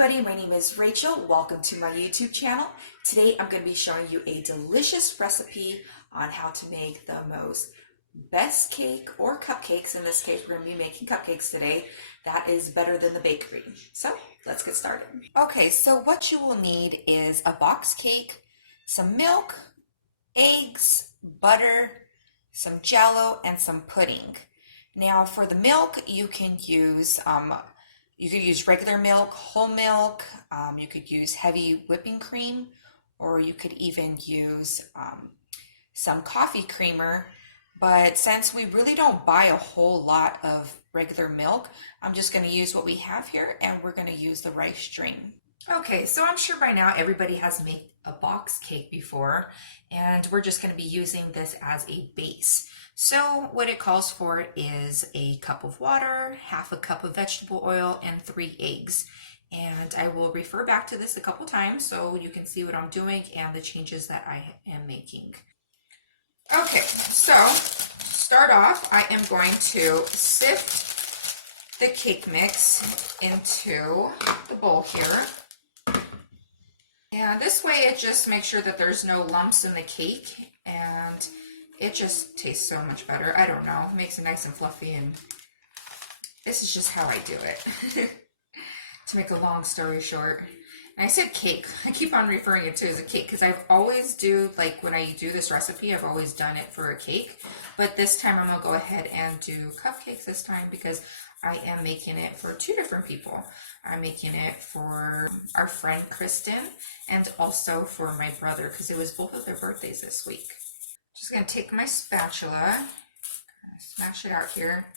everybody, my name is Rachel. Welcome to my YouTube channel. Today I'm going to be showing you a delicious recipe on how to make the most best cake or cupcakes. In this case, we're going to be making cupcakes today. That is better than the bakery. So let's get started. Okay, so what you will need is a box cake, some milk, eggs, butter, some Jello, and some pudding. Now for the milk, you could use regular milk, whole milk, you could use heavy whipping cream, or you could even use some coffee creamer. But since we really don't buy a whole lot of regular milk, I'm just going to use what we have here, and we're going to use the rice strain. Okay, so I'm sure by now everybody has made a box cake before, and we're just going to be using this as a base. So what it calls for is a cup of water, half a cup of vegetable oil, and 3 eggs. And I will refer back to this a couple times so you can see what I'm doing and the changes that I am making. Okay, so start off, I am going to sift the cake mix into the bowl here. And this way it just makes sure that there's no lumps in the cake, and it just tastes so much better. I don't know, it makes it nice and fluffy, and this is just how I do it. To make a long story short. And I said cake, I keep on referring it to as a cake because I've always when I do this recipe, I've always done it for a cake. But this time I'm gonna go ahead and do cupcakes this time because I am making it for 2 different people. I'm making it for our friend Kristen and also for my brother because it was both of their birthdays this week. Just gonna take my spatula, smash it out here.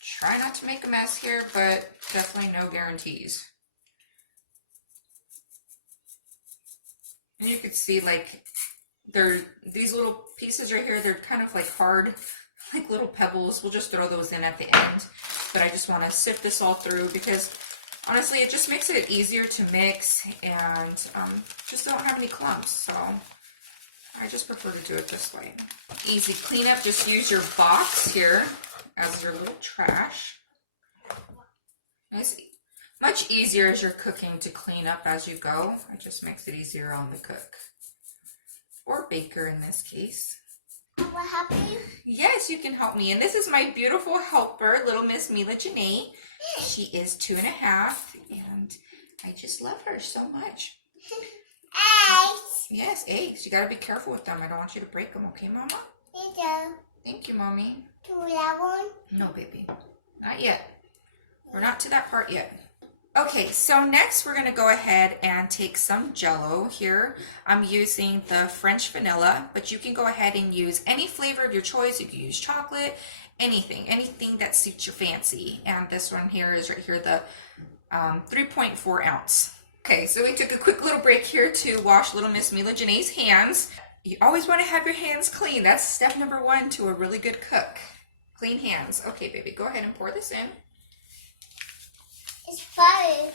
Try not to make a mess here, but definitely no guarantees. And you can see these little pieces right here, they're kind of like hard, like little pebbles. We'll just throw those in at the end. But I just want to sift this all through because honestly, it just makes it easier to mix and just don't have any clumps. So I just prefer to do it this way. Easy cleanup, just use your box here as your little trash. It's much easier as you're cooking to clean up as you go. It just makes it easier on the cook. Or baker in this case. Will I help you? Yes, you can help me. And this is my beautiful helper, little Miss Mila Jhene. She is 2 1/2, and I just love her so much. Eggs. Yes, eggs. You gotta be careful with them. I don't want you to break them, okay, Mama? Thank you. Thank you, Mommy. Do that one? No, baby. Not yet. We're not to that part yet. Okay, so next we're gonna go ahead and take some Jello here. I'm using the French vanilla, but you can go ahead and use any flavor of your choice. You can use chocolate, anything that suits your fancy. And this one here is right here, the 3.4 ounce. Okay, so we took a quick little break here to wash little Miss Mila Jhene's hands. You always want to have your hands clean. That's step number 1 to a really good cook. Clean hands. Okay, baby, go ahead and pour this in. It's fun.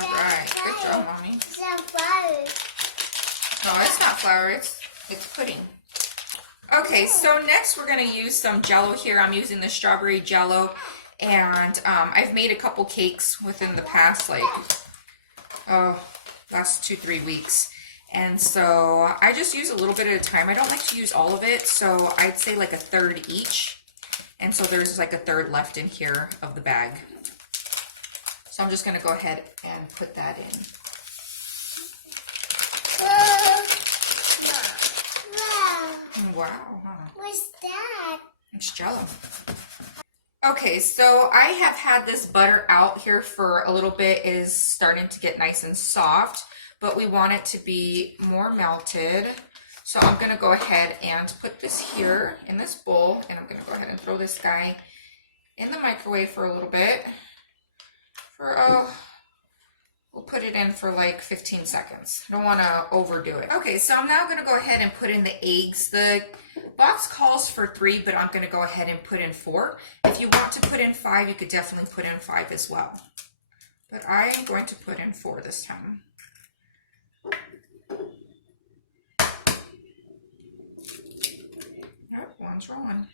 All right, good job, Mommy. It's not flour. No, it's not flour, it's pudding. Okay, so next we're gonna use some Jello here. I'm using the strawberry Jello, and I've made a couple cakes within the past, last 2-3 weeks. And so I just use a little bit at a time. I don't like to use all of it, so I'd say like a third each. And so there's like a third left in here of the bag. So I'm just gonna go ahead and put that in. Wow. Huh? What's that? It's Jello. Okay, so I have had this butter out here for a little bit. It is starting to get nice and soft, but we want it to be more melted. So I'm gonna go ahead and put this here in this bowl, and I'm gonna go ahead and throw this guy in the microwave for a little bit. We'll put it in for like 15 seconds. I don't want to overdo it. Okay, so I'm now going to go ahead and put in the eggs. The box calls for 3, but I'm going to go ahead and put in 4. If you want to put in 5, you could definitely put in 5 as well. But I am going to put in 4 this time. one's rolling.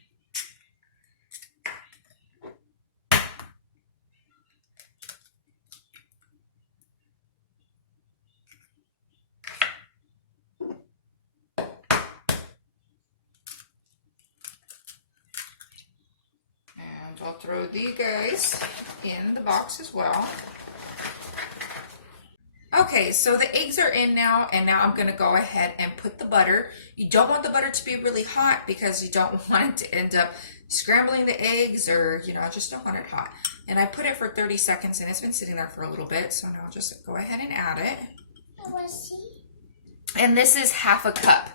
And I'll throw these guys in the box as well. Okay, so the eggs are in now, and now I'm going to go ahead and put the butter. You don't want the butter to be really hot because you don't want it to end up scrambling the eggs, or, you know, just don't want it hot. And I put it for 30 seconds, and it's been sitting there for a little bit, so now I'll just go ahead and add it. I want to see. And this is half a cup.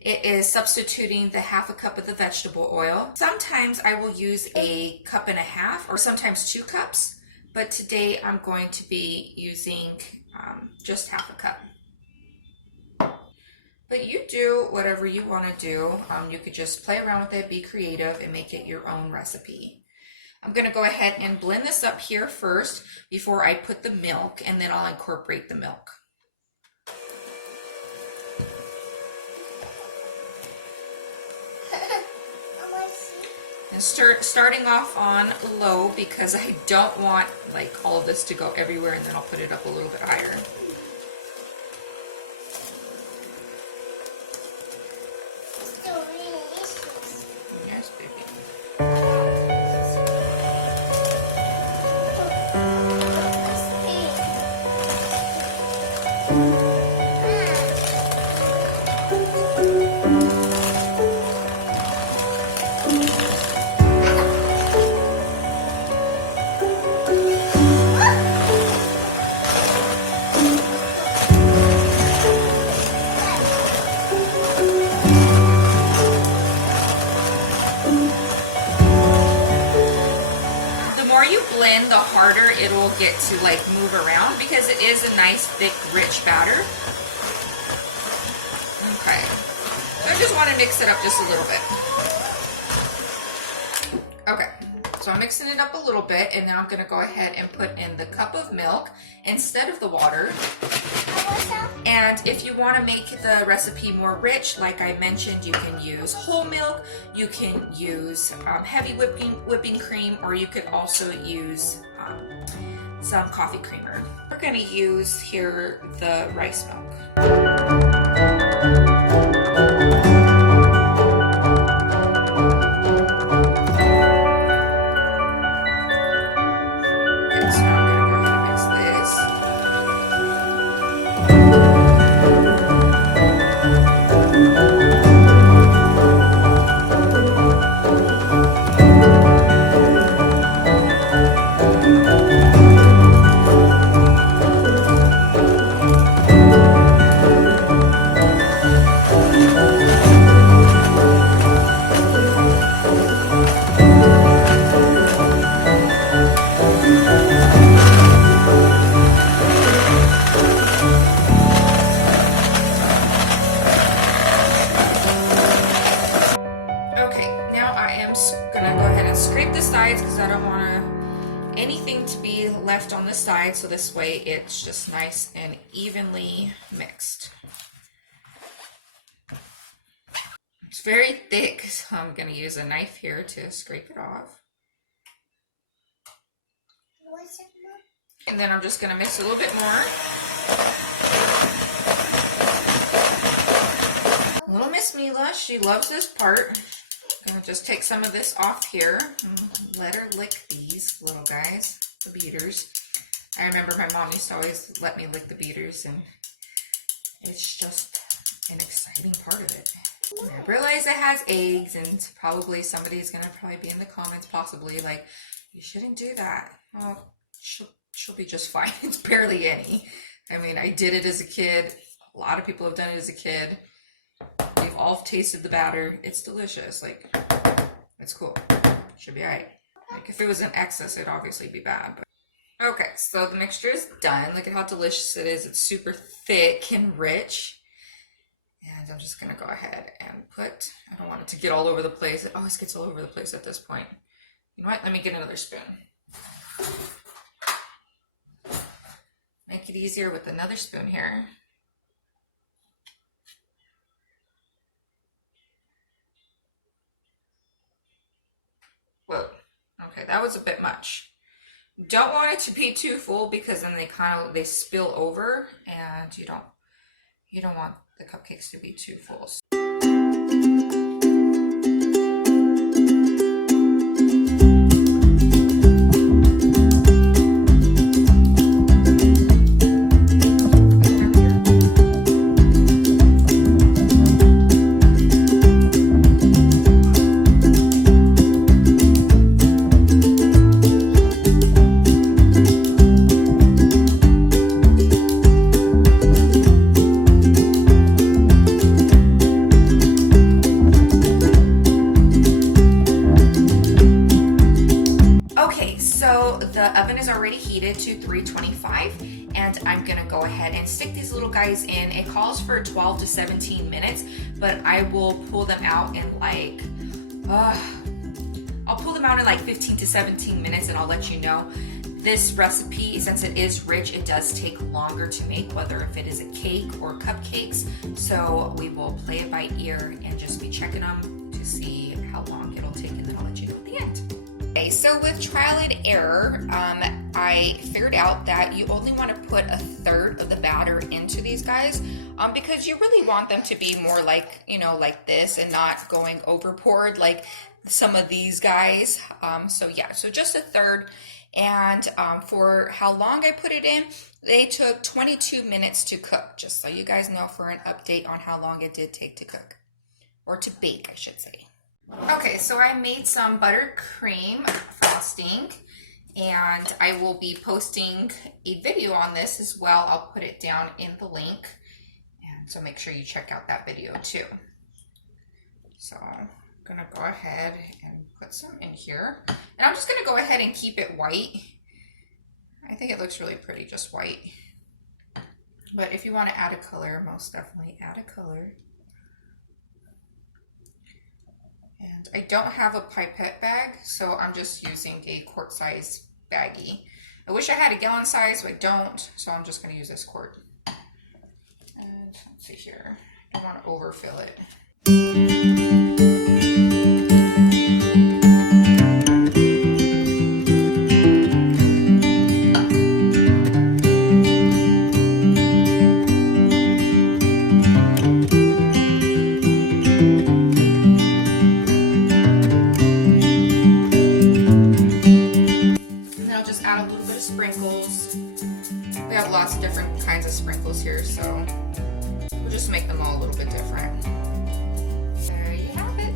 It is substituting the half a cup of the vegetable oil. Sometimes I will use a cup and a half, or sometimes 2 cups, but today I'm going to be using just half a cup. But you do whatever you want to do. You could just play around with it, be creative, and make it your own recipe. I'm going to go ahead and blend this up here first before I put the milk, and then I'll incorporate the milk. And starting off on low because I don't want like all of this to go everywhere, and then I'll put it up a little bit higher. It's still really delicious. Yes, baby. The harder it will get to like move around because it is a nice thick rich batter. Okay, so I just want to mix it up just a little bit. Okay, so I'm mixing it up a little bit, and now I'm going to go ahead and put in the cup of milk instead of the water. And if you want to make the recipe more rich, like I mentioned, you can use whole milk, you can use heavy whipping cream, or you could also use some coffee creamer. We're going to use here the rice milk. Because I don't want anything to be left on the side, so this way it's just nice and evenly mixed. It's very thick, so I'm going to use a knife here to scrape it off. And then I'm just going to mix a little bit more. Little Miss Mila, she loves this part. I'm going to just take some of this off here and let her lick these little guys, the beaters. I remember my mom used to always let me lick the beaters, and it's just an exciting part of it. And I realize it has eggs, and probably somebody's going to probably be in the comments possibly like, you shouldn't do that. Well, she'll be just fine. It's barely any. I mean, I did it as a kid. A lot of people have done it as a kid. We've all tasted the batter. It's delicious. Like, it's cool. Should be alright. Like, if it was in excess, it'd obviously be bad. But okay, so the mixture is done. Look at how delicious it is. It's super thick and rich. And I'm just going to go ahead and put, I don't want it to get all over the place. It always gets all over the place at this point. You know what? Let me get another spoon. Make it easier with another spoon here. that was a bit much. Don't want it to be too full because then they spill over, and you don't want the cupcakes to be too full. So the oven is already heated to 325, and I'm gonna go ahead and stick these little guys in. It calls for 12 to 17 minutes, but I will pull them out in like, I'll pull them out in like 15 to 17 minutes, and I'll let you know. This recipe, since it is rich, it does take longer to make, whether if it is a cake or cupcakes. So we will play it by ear and just be checking them to see how long it'll take, and then I'll let you know at the end. Okay, so with trial and error, I figured out that you only want to put a third of the batter into these guys, because you really want them to be more like, you know, like this, and not going overboard like some of these guys. So yeah, so just a third. And for how long I put it in, they took 22 minutes to cook, just so you guys know, for an update on how long it did take to cook, or to bake, I should say. Okay, so I made some buttercream frosting, and I will be posting a video on this as well. I'll put it down in the link, and so make sure you check out that video too. So I'm gonna go ahead and put some in here, and I'm just gonna go ahead and keep it white. I think it looks really pretty just white, but if you want to add a color, most definitely add a color. And I don't have a pipette bag, so I'm just using a quart size baggie. I wish I had a gallon size, but I don't, so I'm just going to use this quart. And let's see here, I don't want to overfill it. Sprinkles. We have lots of different kinds of sprinkles here, so we'll just make them all a little bit different. There you have it.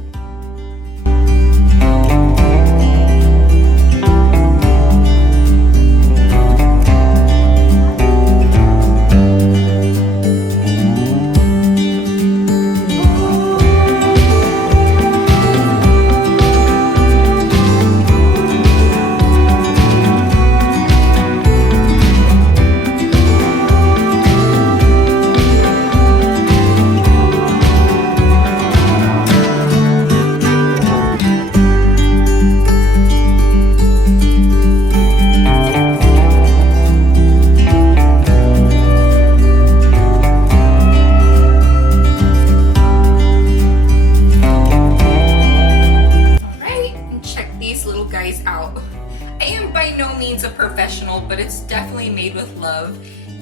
A professional, but it's definitely made with love,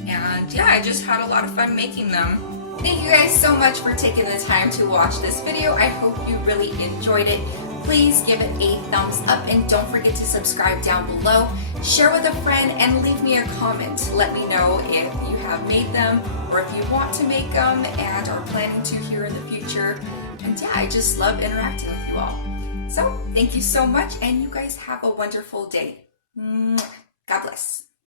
and yeah, I just had a lot of fun making them. Thank you guys so much for taking the time to watch this video. I hope you really enjoyed it. Please give it a thumbs up, and don't forget to subscribe down below. Share with a friend and leave me a comment. Let me know if you have made them or if you want to make them and are planning to here in the future. And yeah, I just love interacting with you all. So thank you so much, and you guys have a wonderful day. God bless.